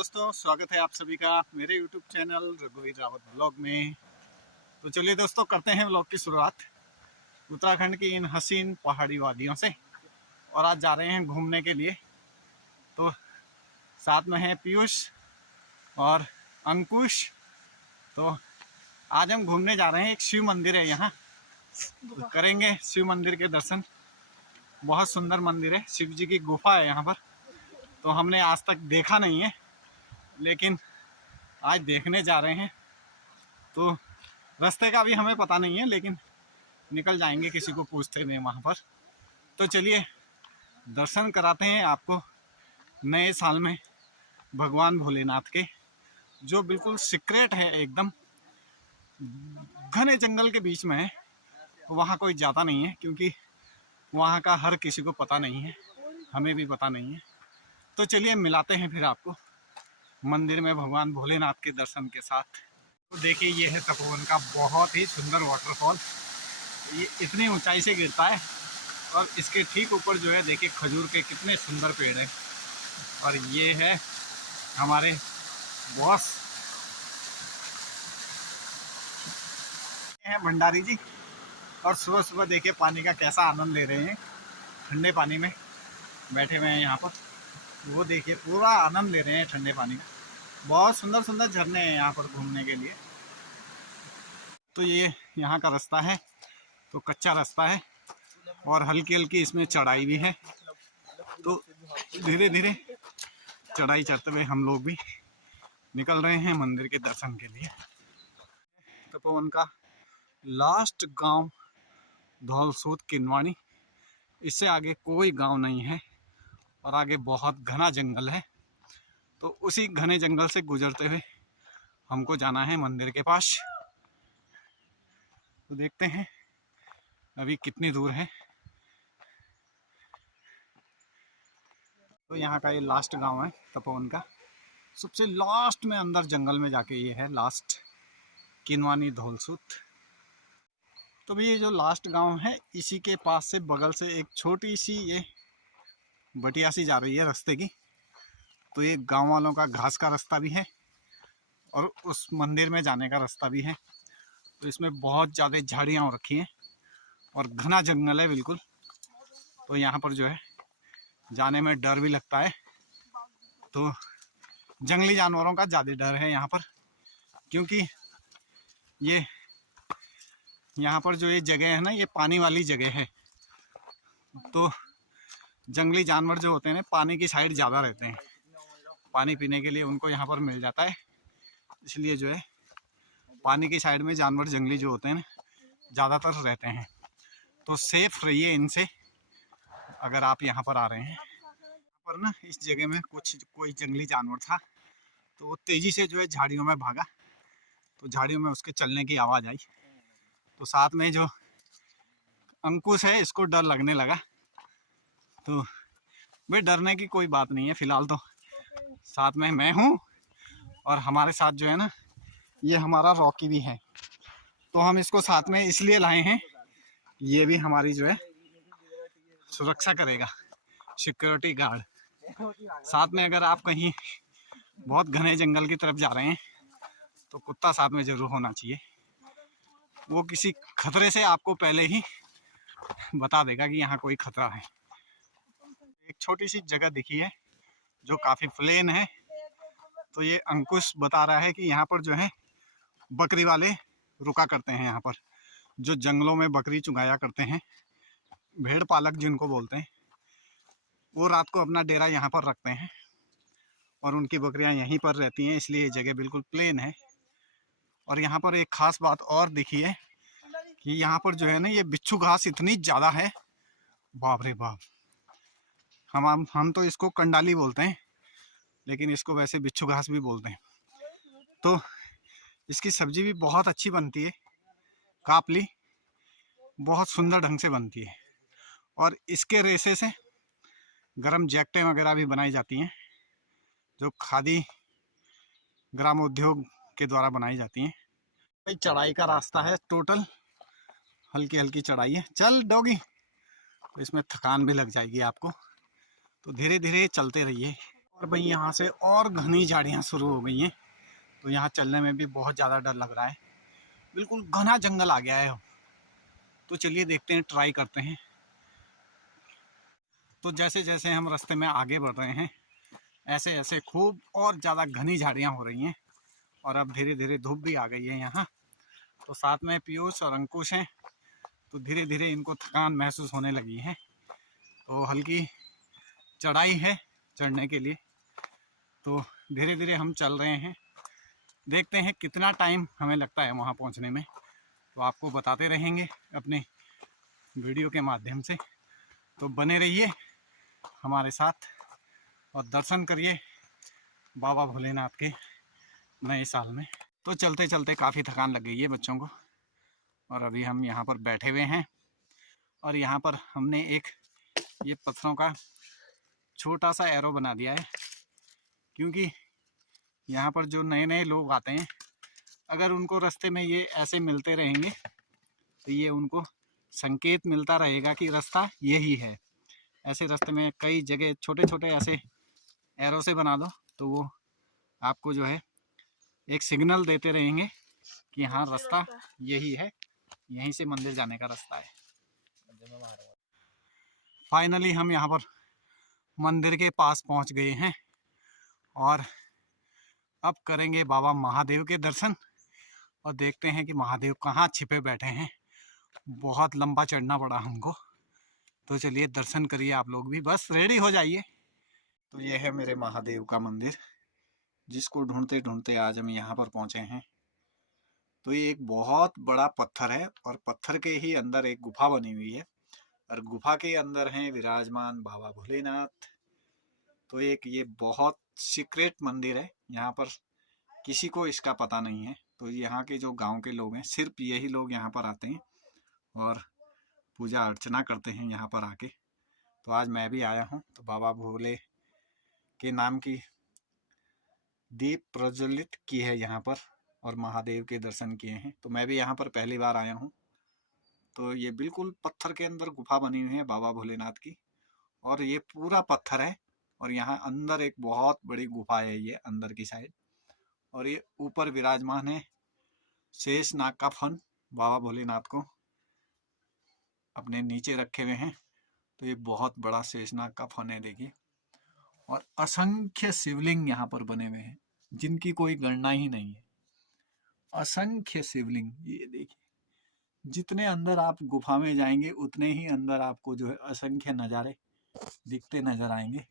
दोस्तों, स्वागत है आप सभी का मेरे YouTube चैनल रघुवीर रावत ब्लॉग में। तो चलिए दोस्तों, करते हैं ब्लॉग की शुरुआत उत्तराखंड की इन हसीन पहाड़ी वादियों से। और आज जा रहे हैं घूमने के लिए। तो साथ में है पीयूष और अंकुश। तो आज हम घूमने जा रहे हैं। एक शिव मंदिर है यहाँ, तो करेंगे शिव मंदिर के दर्शन। बहुत सुंदर मंदिर है, शिव जी की गुफा है यहाँ पर। तो हमने आज तक देखा नहीं है, लेकिन आज देखने जा रहे हैं। तो रास्ते का भी हमें पता नहीं है, लेकिन निकल जाएंगे किसी को पूछते हुए वहाँ पर। तो चलिए दर्शन कराते हैं आपको नए साल में भगवान भोलेनाथ के, जो बिल्कुल सीक्रेट है, एकदम घने जंगल के बीच में है। वहाँ कोई जाता नहीं है, क्योंकि वहाँ का हर किसी को पता नहीं है, हमें भी पता नहीं है। तो चलिए मिलाते हैं फिर आपको मंदिर में भगवान भोलेनाथ के दर्शन के साथ। तो देखिए, ये है तपोवन का बहुत ही सुंदर वाटरफॉल। ये इतनी ऊंचाई से गिरता है, और इसके ठीक ऊपर जो है देखिए खजूर के कितने सुंदर पेड़ हैं। और ये है हमारे बॉस हैं भंडारी जी। और सुबह सुबह देखिए पानी का कैसा आनंद ले रहे हैं, ठंडे पानी में बैठे हुए हैं यहाँ पर। वो देखिए पूरा आनंद ले रहे हैं ठंडे पानी का। बहुत सुंदर सुंदर झरने हैं यहाँ पर घूमने के लिए। तो ये यहाँ का रास्ता है, तो कच्चा रास्ता है और हल्की हल्की इसमें चढ़ाई भी है। तो धीरे धीरे चढ़ाई चढ़ते हुए हम लोग भी निकल रहे हैं मंदिर के दर्शन के लिए। तपोवन का लास्ट गांव धौलसूद किनवानी, इससे आगे कोई गांव नहीं है और आगे बहुत घना जंगल है। तो उसी घने जंगल से गुजरते हुए हमको जाना है मंदिर के पास। तो देखते हैं अभी कितनी दूर है। तो यहाँ का ये लास्ट गांव है तपोवन का, सबसे लास्ट में अंदर जंगल में जाके ये है लास्ट किनवानी धौलसूद। तो भी ये जो लास्ट गांव है, इसी के पास से बगल से एक छोटी सी ये बटिया सी जा रही है रास्ते की। तो ये गांव वालों का घास का रास्ता भी है और उस मंदिर में जाने का रास्ता भी है। तो इसमें बहुत ज़्यादा झाड़ियाँ हो रखी हैं और घना जंगल है बिल्कुल। तो यहाँ पर जो है जाने में डर भी लगता है। तो जंगली जानवरों का ज़्यादा डर है यहाँ पर, क्योंकि ये यहाँ पर जो ये जगह है ना, ये पानी वाली जगह है। तो जंगली जानवर जो होते हैं ना, पानी की साइड ज़्यादा रहते हैं। पानी पीने के लिए उनको यहाँ पर मिल जाता है, इसलिए जो है पानी की साइड में जानवर जंगली जो होते हैं ना ज़्यादातर रहते हैं। तो सेफ रहिए इनसे अगर आप यहाँ पर आ रहे हैं। पर ना इस जगह में कोई जंगली जानवर था, तो वो तेज़ी से जो है झाड़ियों में भागा। तो झाड़ियों में उसके चलने की आवाज़ आई, तो साथ में जो अंकुश है इसको डर लगने लगा। तो भाई डरने की कोई बात नहीं है, फ़िलहाल तो साथ में मैं हूँ और हमारे साथ जो है ना ये हमारा रॉकी भी है। तो हम इसको साथ में इसलिए लाए हैं, ये भी हमारी जो है सुरक्षा करेगा, सिक्योरिटी गार्ड। साथ में अगर आप कहीं बहुत घने जंगल की तरफ जा रहे हैं तो कुत्ता साथ में ज़रूर होना चाहिए। वो किसी खतरे से आपको पहले ही बता देगा कि यहाँ कोई खतरा है। एक छोटी सी जगह दिखी है जो काफ़ी प्लेन है। तो ये अंकुश बता रहा है कि यहाँ पर जो है बकरी वाले रुका करते हैं। यहाँ पर जो जंगलों में बकरी चुगाया करते हैं, भेड़ पालक जिनको बोलते हैं, वो रात को अपना डेरा यहाँ पर रखते हैं और उनकी बकरियाँ यहीं पर रहती हैं। इसलिए ये जगह बिल्कुल प्लेन है। और यहाँ पर एक ख़ास बात और दिखी है कि यहाँ पर जो है ना ये बिच्छू घास इतनी ज़्यादा है, बाप रे बाप। हम तो इसको कंडाली बोलते हैं, लेकिन इसको वैसे बिच्छू घास भी बोलते हैं। तो इसकी सब्जी भी बहुत अच्छी बनती है, कापली बहुत सुंदर ढंग से बनती है। और इसके रेशे से गरम जैकेटें वगैरह भी बनाई जाती हैं, जो खादी ग्रामोद्योग के द्वारा बनाई जाती हैं। भाई चढ़ाई का रास्ता है, टोटल हल्की हल्की चढ़ाई है। चल डॉगी, तो इसमें थकान भी लग जाएगी आपको, तो धीरे धीरे चलते रहिए। और भाई यहाँ से और घनी झाड़ियाँ शुरू हो गई हैं, तो यहाँ चलने में भी बहुत ज़्यादा डर लग रहा है। बिल्कुल घना जंगल आ गया है। तो चलिए देखते हैं, ट्राई करते हैं। तो जैसे जैसे हम रास्ते में आगे बढ़ रहे हैं, ऐसे ऐसे खूब और ज़्यादा घनी झाड़ियाँ हो रही हैं। और अब धीरे धीरे धूप भी आ गई है यहाँ। तो साथ में पीयूष और अंकुश हैं, तो धीरे धीरे इनको थकान महसूस होने लगी है। तो हल्की चढ़ाई है चढ़ने के लिए, तो धीरे धीरे हम चल रहे हैं। देखते हैं कितना टाइम हमें लगता है वहाँ पहुँचने में, तो आपको बताते रहेंगे अपने वीडियो के माध्यम से। तो बने रहिए हमारे साथ और दर्शन करिए बाबा भोलेनाथ के नए साल में। तो चलते चलते काफ़ी थकान लग गई है बच्चों को, और अभी हम यहाँ पर बैठे हुए हैं। और यहाँ पर हमने एक ये पत्थरों का छोटा सा एरो बना दिया है, क्योंकि यहाँ पर जो नए नए लोग आते हैं, अगर उनको रास्ते में ये ऐसे मिलते रहेंगे तो ये उनको संकेत मिलता रहेगा कि रास्ता यही है। ऐसे रास्ते में कई जगह छोटे छोटे ऐसे एरो से बना दो, तो वो आपको जो है एक सिग्नल देते रहेंगे कि हाँ रास्ता यही है, यहीं से मंदिर जाने का रास्ता है। फाइनली हम यहाँ पर मंदिर के पास पहुँच गए हैं, और अब करेंगे बाबा महादेव के दर्शन और देखते हैं कि महादेव कहाँ छिपे बैठे हैं। बहुत लंबा चढ़ना पड़ा हमको, तो चलिए दर्शन करिए आप लोग भी, बस रेडी हो जाइए। तो ये है मेरे महादेव का मंदिर, जिसको ढूंढते ढूंढते आज हम यहाँ पर पहुँचे हैं। तो ये एक बहुत बड़ा पत्थर है, और पत्थर के ही अंदर एक गुफा बनी हुई है, और गुफा के अंदर हैं विराजमान बाबा भोलेनाथ। तो एक ये बहुत सीक्रेट मंदिर है, यहाँ पर किसी को इसका पता नहीं है। तो यहाँ के जो गांव के लोग हैं, सिर्फ यही लोग यहाँ पर आते हैं और पूजा अर्चना करते हैं यहाँ पर आके। तो आज मैं भी आया हूँ, तो बाबा भोले के नाम की दीप प्रज्वलित की है यहाँ पर, और महादेव के दर्शन किए हैं। तो मैं भी यहाँ पर पहली बार आया हूँ। तो ये बिल्कुल पत्थर के अंदर गुफा बनी हुई है बाबा भोलेनाथ की, और ये पूरा पत्थर है, और यहाँ अंदर एक बहुत बड़ी गुफा है ये अंदर की साइड। और ये ऊपर विराजमान है शेष नाग का फन, बाबा भोलेनाथ को अपने नीचे रखे हुए हैं। तो ये बहुत बड़ा शेषनाग का फन है, देखिए। और असंख्य शिवलिंग यहाँ पर बने हुए हैं, जिनकी कोई गणना ही नहीं है। असंख्य शिवलिंग, ये देखिए, जितने अंदर आप गुफा में जाएंगे उतने ही अंदर आपको जो है असंख्य नज़ारे दिखते नजर आएंगे।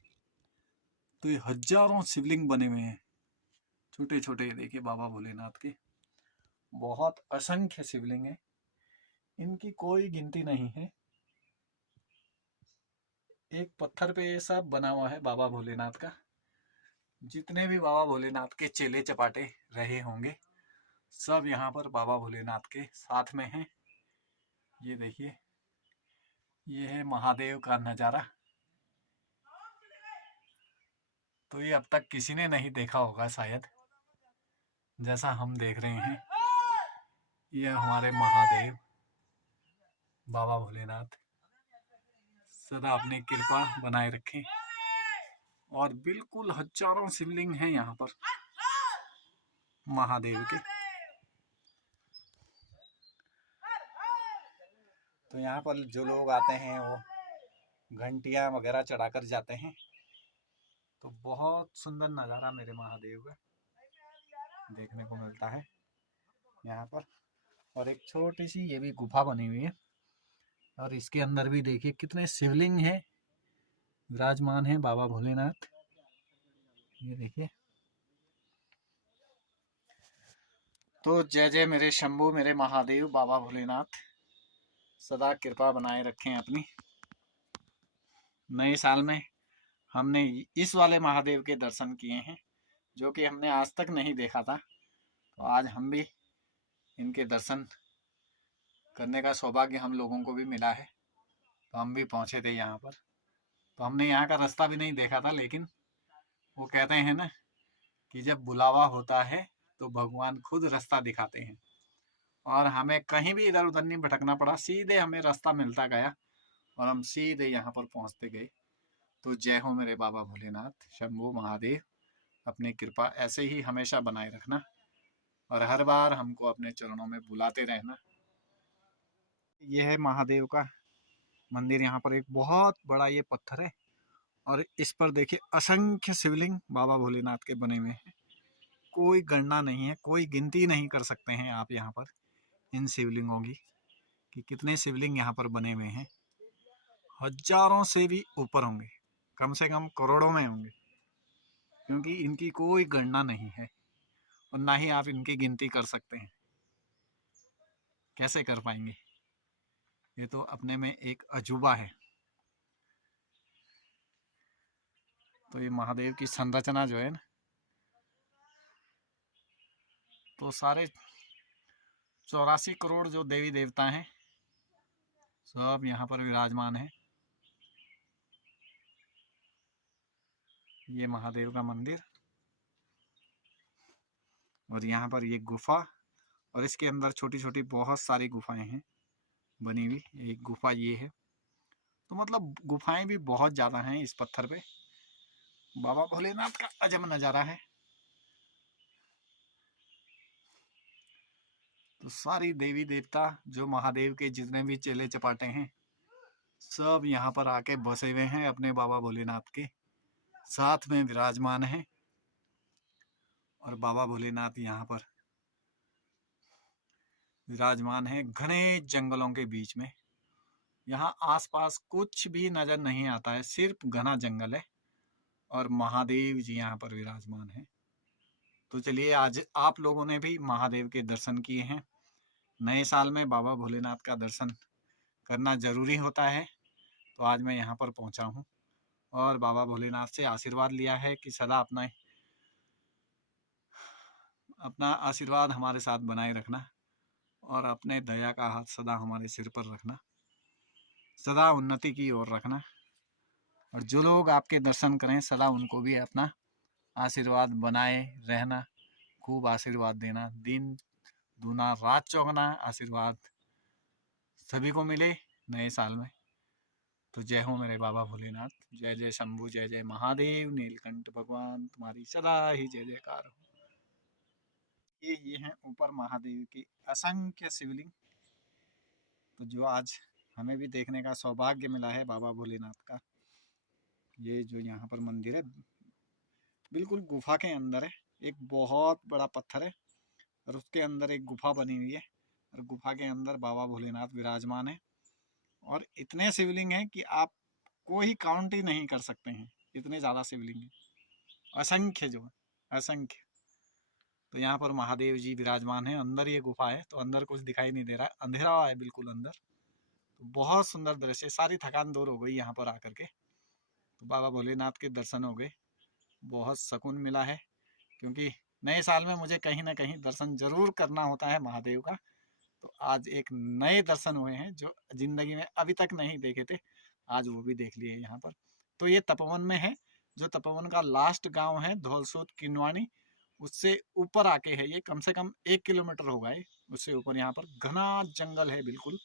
तो ये हजारों शिवलिंग बने हुए हैं, छोटे छोटे, देखिए बाबा भोलेनाथ के बहुत असंख्य शिवलिंग है, इनकी कोई गिनती नहीं है। एक पत्थर पे ये सब बना हुआ है बाबा भोलेनाथ का। जितने भी बाबा भोलेनाथ के चेले चपाटे रहे होंगे, सब यहाँ पर बाबा भोलेनाथ के साथ में हैं। ये देखिए, ये है महादेव का नज़ारा। तो ये अब तक किसी ने नहीं देखा होगा शायद, जैसा हम देख रहे हैं। ये हमारे महादेव बाबा भोलेनाथ सदा अपनी कृपा बनाए रखें। और बिल्कुल हजारों शिवलिंग हैं यहाँ पर महादेव के। तो यहाँ पर जो लोग आते हैं वो घंटियाँ वगैरह चढ़ाकर जाते हैं। तो बहुत सुंदर नज़ारा मेरे महादेव का देखने को मिलता है यहाँ पर। और एक छोटी सी ये भी गुफा बनी हुई है, और इसके अंदर भी देखिए कितने शिवलिंग हैं, विराजमान है बाबा भोलेनाथ। ये देखिए। तो जय जय मेरे शंभू, मेरे महादेव बाबा भोलेनाथ सदा कृपा बनाए रखें अपनी। नए साल में हमने इस वाले महादेव के दर्शन किए हैं, जो कि हमने आज तक नहीं देखा था। तो आज हम भी इनके दर्शन करने का सौभाग्य हम लोगों को भी मिला है। तो हम भी पहुंचे थे यहाँ पर। तो हमने यहाँ का रास्ता भी नहीं देखा था, लेकिन वो कहते हैं ना कि जब बुलावा होता है तो भगवान खुद रास्ता दिखाते हैं। और हमें कहीं भी इधर उधर नहीं भटकना पड़ा, सीधे हमें रास्ता मिलता गया और हम सीधे यहाँ पर पहुँचते गए। तो जय हो मेरे बाबा भोलेनाथ, शंभो महादेव। अपनी कृपा ऐसे ही हमेशा बनाए रखना और हर बार हमको अपने चरणों में बुलाते रहना। यह है महादेव का मंदिर। यहाँ पर एक बहुत बड़ा ये पत्थर है और इस पर देखिए असंख्य शिवलिंग बाबा भोलेनाथ के बने हुए हैं। कोई गणना नहीं है, कोई गिनती नहीं कर सकते हैं आप यहाँ पर इन शिवलिंगों की कि कितने शिवलिंग यहाँ पर बने हुए हैं। हजारों से भी ऊपर होंगे, कम से कम करोड़ों में होंगे, क्योंकि इनकी कोई गणना नहीं है और ना ही आप इनकी गिनती कर सकते हैं। कैसे कर पाएंगे? ये तो अपने में एक अजूबा है। तो ये महादेव की संरचना जो है ना, तो सारे 84 करोड़ जो देवी देवता हैं सब यहाँ पर विराजमान है। ये महादेव का मंदिर और यहाँ पर ये गुफा और इसके अंदर छोटी छोटी बहुत सारी गुफाएं हैं बनी हुई। एक गुफा ये है, तो मतलब गुफाएं भी बहुत ज़्यादा हैं इस पत्थर पे। बाबा भोलेनाथ का अजब नज़ारा है। तो सारी देवी देवता जो महादेव के जितने भी चेले चपाटे हैं सब यहाँ पर आके बसे हुए हैं, अपने बाबा भोलेनाथ के साथ में विराजमान हैं। और बाबा भोलेनाथ यहाँ पर विराजमान है घने जंगलों के बीच में। यहाँ आसपास कुछ भी नजर नहीं आता है, सिर्फ घना जंगल है और महादेव जी यहाँ पर विराजमान है। तो चलिए आज आप लोगों ने भी महादेव के दर्शन किए हैं। नए साल में बाबा भोलेनाथ का दर्शन करना जरूरी होता है। तो आज मैं यहाँ पर पहुँचा हूँ और बाबा भोलेनाथ से आशीर्वाद लिया है कि सदा अपना आशीर्वाद हमारे साथ बनाए रखना और अपने दया का हाथ सदा हमारे सिर पर रखना, सदा उन्नति की ओर रखना। और जो लोग आपके दर्शन करें सदा उनको भी अपना आशीर्वाद बनाए रहना, खूब आशीर्वाद देना। दिन दूना रात चौगुना आशीर्वाद सभी को मिले नए साल में। तो जय हो मेरे बाबा भोलेनाथ। जय जय शंभू, जय जय महादेव, नीलकंठ भगवान तुम्हारी सदा ही जय जयकार हो। ये हैं ऊपर महादेव की असंख्य शिवलिंग, तो जो आज हमें भी देखने का सौभाग्य मिला है बाबा भोलेनाथ का। ये जो यहाँ पर मंदिर है बिल्कुल गुफा के अंदर है। एक बहुत बड़ा पत्थर है और उसके अंदर एक गुफा बनी हुई है और गुफा के अंदर बाबा भोलेनाथ विराजमान है। और इतने शिवलिंग हैं कि आप कोई काउंट ही नहीं कर सकते हैं, इतने ज़्यादा शिवलिंग हैं, असंख्य जो है असंख्य। तो यहाँ पर महादेव जी विराजमान है। अंदर ये गुफा है तो अंदर कुछ दिखाई नहीं दे रहा है, अंधेरा है बिल्कुल अंदर। तो बहुत सुंदर दृश्य, सारी थकान दूर हो गई यहाँ पर आकर के। तो बाबा भोलेनाथ के दर्शन हो गए, बहुत सुकून मिला है, क्योंकि नए साल में मुझे कहीं ना कहीं दर्शन जरूर करना होता है महादेव का। तो आज एक नए दर्शन हुए हैं जो जिंदगी में अभी तक नहीं देखे थे, आज वो भी देख लिए यहाँ पर। तो ये तपोवन में है, जो तपोवन का लास्ट गांव है धौलसूद किनवानी, उससे ऊपर आके है। ये कम से कम 1 किलोमीटर होगा ये, उससे ऊपर। यहाँ पर घना जंगल है, बिल्कुल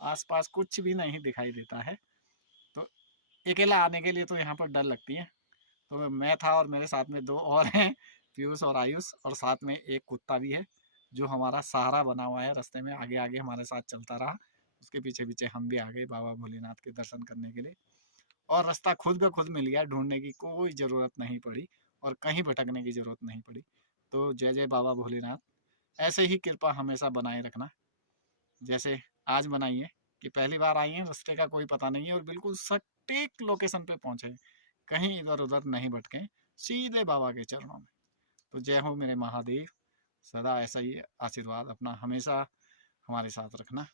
आसपास कुछ भी नहीं दिखाई देता है। तो अकेला आने के लिए तो यहाँ पर डर लगती है। तो मैं था और मेरे साथ में 2 और हैं, पीयूष और आयुष, और साथ में एक कुत्ता भी है जो हमारा सहारा बना हुआ है। रास्ते में आगे आगे हमारे साथ चलता रहा, उसके पीछे पीछे हम भी आ गए बाबा भोलेनाथ के दर्शन करने के लिए। और रास्ता खुद ब खुद मिल गया, ढूंढने की कोई ज़रूरत नहीं पड़ी और कहीं भटकने की ज़रूरत नहीं पड़ी। तो जय जय बाबा भोलेनाथ। ऐसे ही कृपा हमेशा बनाए रखना, जैसे आज बनाई है कि पहली बार आई है, रास्ते का कोई पता नहीं है और बिल्कुल सटीक लोकेशन पे पहुंचे, कहीं इधर उधर नहीं भटके, सीधे बाबा के चरणों में। तो जय हो मेरे महादेव, सदा ऐसा ही आशीर्वाद अपना हमेशा हमारे साथ रखना।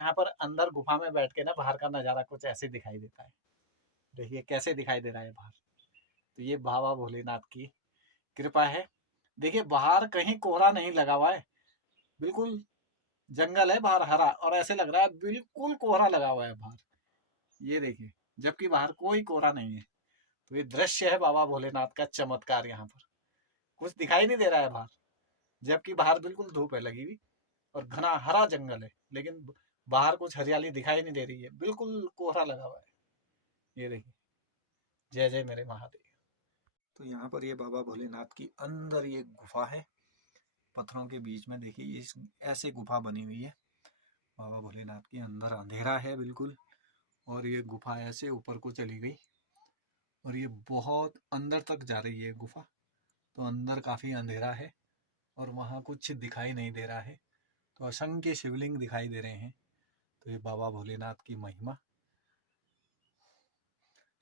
यहाँ पर अंदर गुफा में बैठ के ना बाहर का नज़ारा कुछ ऐसे दिखाई देता है। देखिए कैसे दिखाई दे रहा है बाहर। तो ये बाबा भोलेनाथ की कृपा है। देखिए बाहर कहीं कोहरा नहीं लगा हुआ है, बिल्कुल जंगल है बाहर हरा, और ऐसे लग रहा है बिल्कुल कोहरा लगा हुआ है बाहर। ये देखिए, जबकि बाहर कोई कोहरा नहीं है। तो ये दृश्य है बाबा भोलेनाथ का चमत्कार। यहाँ पर कुछ दिखाई नहीं दे रहा है बाहर, जबकि बाहर बिल्कुल धूप है लगी हुई और घना हरा जंगल है, लेकिन बाहर कुछ हरियाली दिखाई नहीं दे रही है, बिल्कुल कोहरा लगा हुआ है। ये देखिए जय जय मेरे महादेव। तो यहाँ पर ये बाबा भोलेनाथ की अंदर ये गुफा है, पत्थरों के बीच में देखिए इस ऐसे गुफा बनी हुई है बाबा भोलेनाथ की। अंदर अंधेरा है बिल्कुल, और ये गुफा ऐसे ऊपर को चली गई और ये बहुत अंदर तक जा रही है गुफा। तो अंदर काफी अंधेरा है और वहाँ कुछ दिखाई नहीं दे रहा है। तो असंख्य शिवलिंग दिखाई दे रहे हैं। तो ये बाबा भोलेनाथ की महिमा,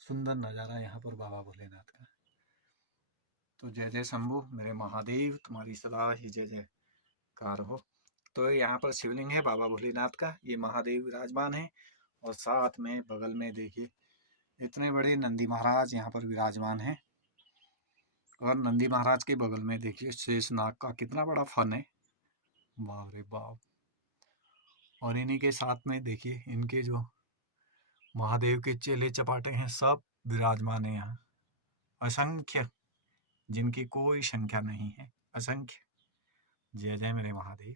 सुंदर नज़ारा यहाँ पर बाबा भोलेनाथ का। तो जय जय शंभु मेरे महादेव, तुम्हारी सदा ही जय जयकार हो। तो यहाँ पर शिवलिंग है बाबा भोलेनाथ का, ये महादेव विराजमान है। और साथ में बगल में देखिए इतने बड़े नंदी महाराज यहाँ पर विराजमान हैं। और नंदी महाराज के बगल में देखिए शेषनाग का कितना बड़ा फन है, बाप रे बाप। और इन्हीं के साथ में देखिए इनके जो महादेव के चेले चपाटे हैं सब विराजमान है यहाँ, असंख्य, जिनकी कोई संख्या नहीं है, असंख्य। जय जय मेरे महादेव,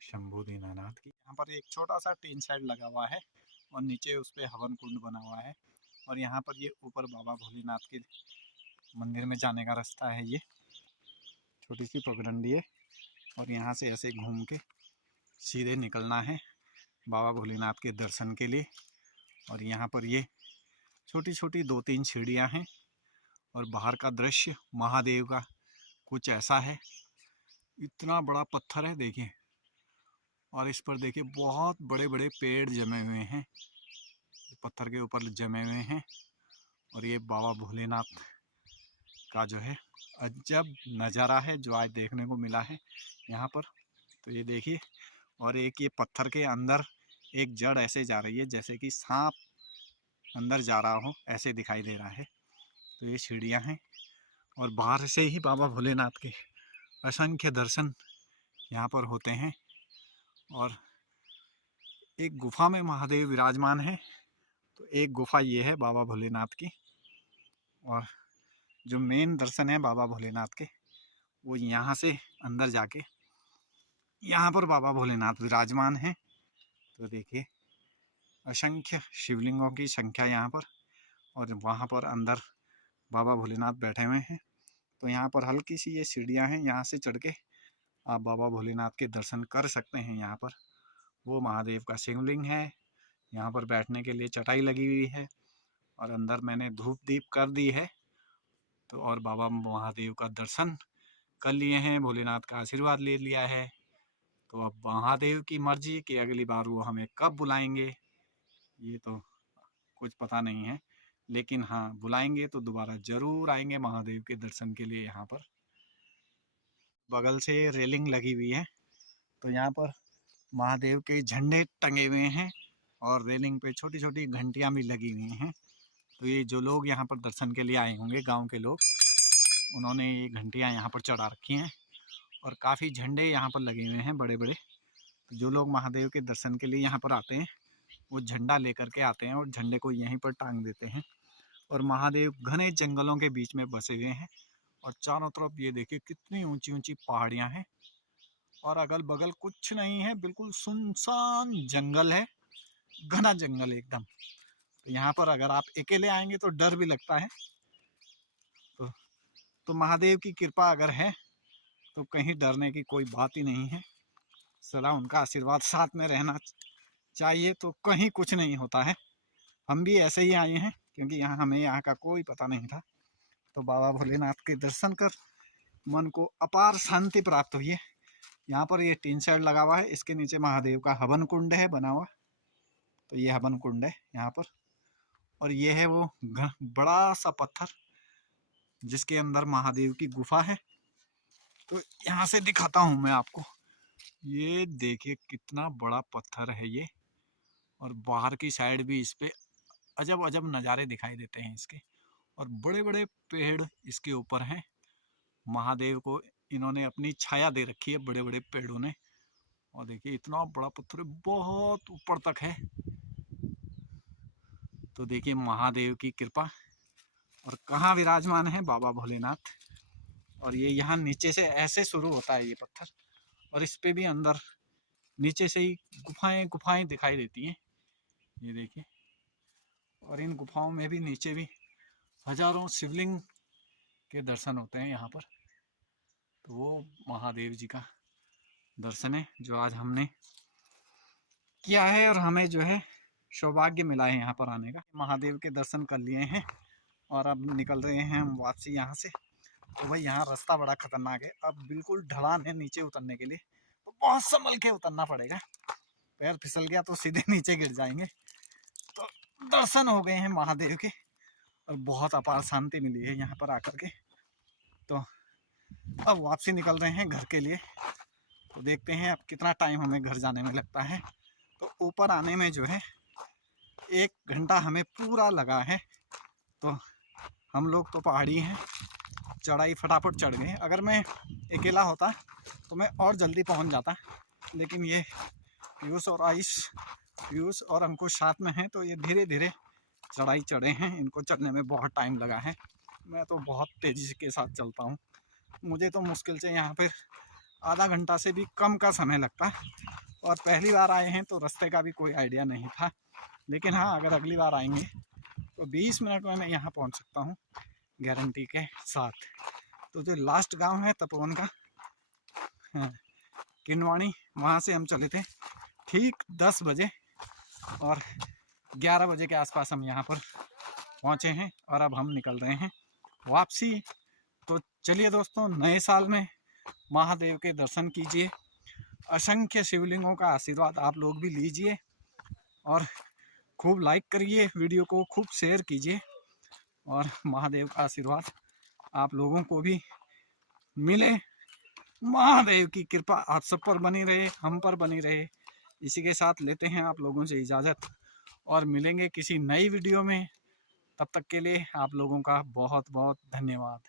शंभु दीनानाथ की। यहाँ पर एक छोटा सा टीन शेड लगा हुआ है और नीचे उस पर हवन कुंड बना हुआ है। और यहाँ पर ये ऊपर बाबा भोलेनाथ के मंदिर में जाने का रास्ता है, ये छोटी सी पगडंडी है। और यहाँ से ऐसे घूम के सीधे निकलना है बाबा भोलेनाथ के दर्शन के लिए। और यहाँ पर ये छोटी छोटी 2-3 सीढ़ियाँ हैं और बाहर का दृश्य महादेव का कुछ ऐसा है। इतना बड़ा पत्थर है देखिए, और इस पर देखिए बहुत बड़े बड़े पेड़ जमे हुए हैं, पत्थर के ऊपर जमे हुए हैं। और ये बाबा भोलेनाथ का जो है अजब नज़ारा है जो आज देखने को मिला है यहाँ पर। तो ये देखिए, और एक ये पत्थर के अंदर एक जड़ ऐसे जा रही है जैसे कि सांप अंदर जा रहा हो, ऐसे दिखाई दे रहा है। तो ये सीढ़ियाँ हैं और बाहर से ही बाबा भोलेनाथ के असंख्य दर्शन यहाँ पर होते हैं। और एक गुफा में महादेव विराजमान है। तो एक गुफा ये है बाबा भोलेनाथ की, और जो मेन दर्शन है बाबा भोलेनाथ के वो यहाँ से अंदर जाके यहाँ पर बाबा भोलेनाथ विराजमान हैं। तो देखिए असंख्य शिवलिंगों की संख्या यहाँ पर, और वहाँ पर अंदर बाबा भोलेनाथ बैठे हुए हैं। तो यहाँ पर हल्की सी ये सीढ़ियाँ हैं, यहाँ से चढ़ के आप बाबा भोलेनाथ के दर्शन कर सकते हैं। यहाँ पर वो महादेव का शिवलिंग है, यहाँ पर बैठने के लिए चटाई लगी हुई है, और अंदर मैंने धूप दीप कर दी है। तो और बाबा महादेव का दर्शन कर लिए हैं, भोलेनाथ का आशीर्वाद ले लिया है। तो अब महादेव की मर्जी कि अगली बार वो हमें कब बुलाएंगे ये तो कुछ पता नहीं है, लेकिन हाँ बुलाएंगे तो दोबारा जरूर आएंगे महादेव के दर्शन के लिए। यहाँ पर बगल से रेलिंग लगी हुई है, तो यहाँ पर महादेव के झंडे टंगे हुए हैं और रेलिंग पे छोटी छोटी घंटियाँ भी लगी हुई हैं। तो ये जो लोग यहाँ पर दर्शन के लिए आए होंगे गांव के लोग, उन्होंने ये घंटियाँ यहाँ पर चढ़ा रखी हैं और काफ़ी झंडे यहाँ पर लगे हुए हैं बड़े बड़े। तो जो लोग महादेव के दर्शन के लिए यहाँ पर आते हैं वो झंडा लेकर के आते हैं और झंडे को यहीं पर टांग देते हैं। और महादेव घने जंगलों के बीच में बसे हुए हैं, और चारों तरफ ये देखिए कितनी ऊंची ऊंची पहाड़ियाँ हैं और अगल बगल कुछ नहीं है, बिल्कुल सुनसान जंगल है, घना जंगल एकदम। तो यहाँ पर अगर आप अकेले आएंगे तो डर भी लगता है। तो महादेव की कृपा अगर है तो कहीं डरने की कोई बात ही नहीं है, सदा उनका आशीर्वाद साथ में रहना चाहिए, तो कहीं कुछ नहीं होता है। हम भी ऐसे ही आए हैं क्योंकि यहाँ हमें यहाँ का कोई पता नहीं था। तो बाबा भोलेनाथ के दर्शन कर मन को अपार शांति प्राप्त हुई है। यहाँ पर ये टीन शेड लगा हुआ है, इसके नीचे महादेव का हवन कुंड है बना हुआ। तो ये हवन कुंड है यहाँ पर, और ये है वो बड़ा सा पत्थर जिसके अंदर महादेव की गुफा है। तो यहाँ से दिखाता हूँ मैं आपको, ये देखिए कितना बड़ा पत्थर है ये, और बाहर की साइड भी इस पे अजब अजब नज़ारे दिखाई देते हैं इसके, और बड़े बड़े पेड़ इसके ऊपर हैं। महादेव को इन्होंने अपनी छाया दे रखी है बड़े बड़े पेड़ों ने। और देखिए इतना बड़ा पत्थर बहुत ऊपर तक है। तो देखिए महादेव की कृपा, और कहाँ विराजमान है बाबा भोलेनाथ। और ये यहाँ नीचे से ऐसे शुरू होता है ये पत्थर, और इस पे भी अंदर नीचे से ही गुफाएं गुफाएं दिखाई देती हैं, ये देखिए। और इन गुफाओं में भी नीचे भी हजारों शिवलिंग के दर्शन होते हैं यहाँ पर। तो वो महादेव जी का दर्शन है जो आज हमने किया है और हमें जो है सौभाग्य मिला है यहाँ पर आने का। महादेव के दर्शन कर लिए हैं और अब निकल रहे हैं हम वापसी यहाँ से। तो भाई यहाँ रास्ता बड़ा खतरनाक है, अब बिल्कुल ढलान है नीचे उतरने के लिए, तो बहुत संभल के उतरना पड़ेगा, पैर फिसल गया तो सीधे नीचे गिर जाएंगे। तो दर्शन हो गए हैं महादेव के और बहुत अपार शांति मिली है यहाँ पर आकर के। तो अब वापसी निकल रहे हैं घर के लिए। तो देखते हैं अब कितना टाइम हमें घर जाने में लगता है। तो ऊपर आने में जो है 1 घंटा हमें पूरा लगा है। तो हम लोग तो पहाड़ी हैं, चढ़ाई फटाफट चढ़ गए। अगर मैं अकेला होता तो मैं और जल्दी पहुंच जाता, लेकिन ये पीयूष और अंकुश साथ में हैं, तो ये धीरे धीरे चढ़ाई चढ़े हैं। इनको चढ़ने में बहुत टाइम लगा है, मैं तो बहुत तेज़ी के साथ चलता हूँ। मुझे तो मुश्किल से यहाँ पर आधा घंटा से भी कम का समय लगता। और पहली बार आए हैं तो रास्ते का भी कोई आइडिया नहीं था, लेकिन हाँ अगर अगली बार आएंगे तो 20 मिनट में मैं यहाँ पहुँच सकता हूँ गारंटी के साथ। तो जो लास्ट गांव है तपोवन का किनवानी, वहाँ से हम चले थे ठीक 10 बजे और 11 बजे के आसपास हम यहाँ पर पहुँचे हैं और अब हम निकल रहे हैं वापसी। तो चलिए दोस्तों, नए साल में महादेव के दर्शन कीजिए, असंख्य शिवलिंगों का आशीर्वाद आप लोग भी लीजिए और खूब लाइक करिए वीडियो को, खूब शेयर कीजिए और महादेव का आशीर्वाद आप लोगों को भी मिले। महादेव की कृपा आप सब पर बनी रहे, हम पर बनी रहे। इसी के साथ लेते हैं आप लोगों से इजाज़त और मिलेंगे किसी नई वीडियो में। तब तक के लिए आप लोगों का बहुत बहुत धन्यवाद।